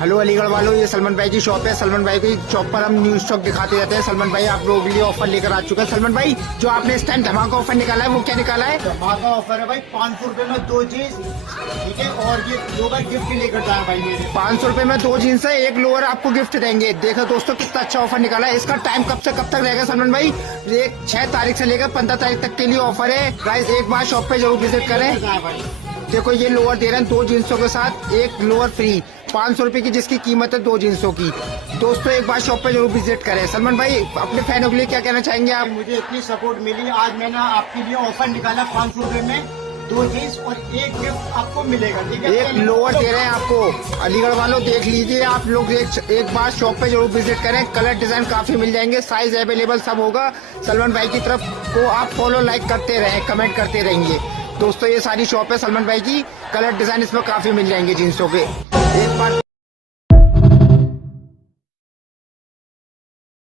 Hello Aligarh वालों, ये सलमान भाई की शॉप है। सलमान भाई की शॉप पर हम न्यू स्टॉक दिखाते रहते हैं। सलमान भाई आप लोगों के लिए ऑफर लेकर आ चुका है। सलमान भाई, जो आपने इस टाइम धमाका ऑफर निकाला है वो क्या निकाला है? धमाका ऑफर है भाई, 500 रुपए में 2 जीन्स, ठीक है। और ये लोअर गिफ्ट लेकर जाए भाई मेरे। 500 रुपए में 2 जीन्स है, 1 लोअर आपको गिफ्ट देंगे। देखो दोस्तों कितना अच्छा ऑफर निकाला है। इसका टाइम कब से कब तक रहेगा सलमान भाई? 6 तारीख से लेकर 15 तारीख तक के लिए ऑफर है। गाइस एक बार शॉप पे जरूर विजिट करें। देखो ये लोअर दे रहे हैं 2 जींसों के साथ 1 लोअर फ्री, 500 रुपए की जिसकी कीमत है 2 जींसों की। दोस्तों एक बार शॉप पे जरूर विजिट करें। सलमान भाई अपने फैनों के लिए क्या कहना चाहेंगे आप? मुझे इतनी सपोर्ट मिली, आज मैंने आपके लिए ऑफर निकाला 500 रुपए में 2 जीन्स और 1 गिफ्ट आपको मिलेगा, ठीक है। 1 लोअर दे रहे हैं आपको। अलीगढ़ वालों देख लीजिए आप लोग, एक बार शॉप पे जरूर विजिट करें। कलर डिजाइन काफी मिल जाएंगे, साइज अवेलेबल सब होगा। सलमान भाई की तरफ को आप फॉलो लाइक करते रहें, कमेंट करते रहेंगे। दोस्तों ये सारी शॉप है सलमान भाई की, कलर डिजाइन इसमें काफी मिल जाएंगे जींसों के।